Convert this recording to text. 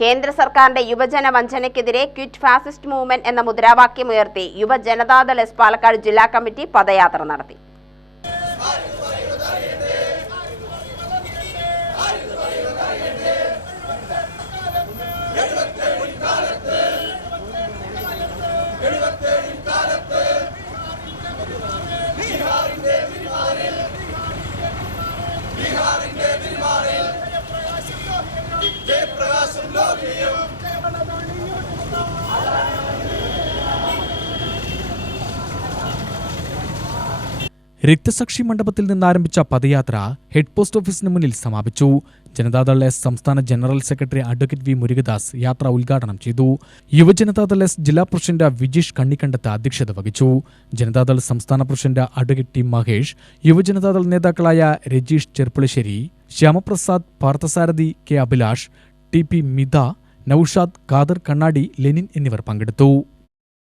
കേന്ദ്ര സർക്കാരിന്റെ യുവജന വഞ്ചനയ്ക്കെതിരെ ക്വിറ്റ് ഫാസിസ്റ്റ് മൂവ്മെന്റ് എന്ന മുദ്രാവാക്യമുയർത്തി യുവജനതാദൾ എസ് പാലക്കാട് ജില്ലാ കമ്മിറ്റി പദയാത്ര നടത്തി. രക്തസാക്ഷി മണ്ഡപത്തിൽ നിന്ന് ആരംഭിച്ച പദയാത്ര ഹെഡ് പോസ്റ്റ് ഓഫീസിന് മുന്നിൽ സമാപിച്ചു. ജനതാദൾ എസ് സംസ്ഥാന general secretary advocate V Murukadas യാത്ര ഉദ്ഘാടനം ചെയ്തു. യുവജനതാദൾ എസ് ജില്ലാ പ്രസിഡന്റ് വിജീഷ് കണ്ണിക്കണ്ടത്ത് അധ്യക്ഷത വഹിച്ചു. ജനതാദൾ സംസ്ഥാന president advocate T Mahesh Yuva Janata Dal നേതാക്കളായ Rajeesh Cherpulassery Shyamaprasad Parthasarathy K Abhilash T P Mitha Noushad Khader Kannadi Lenin എന്നിവർ പങ്കെടുത്തു.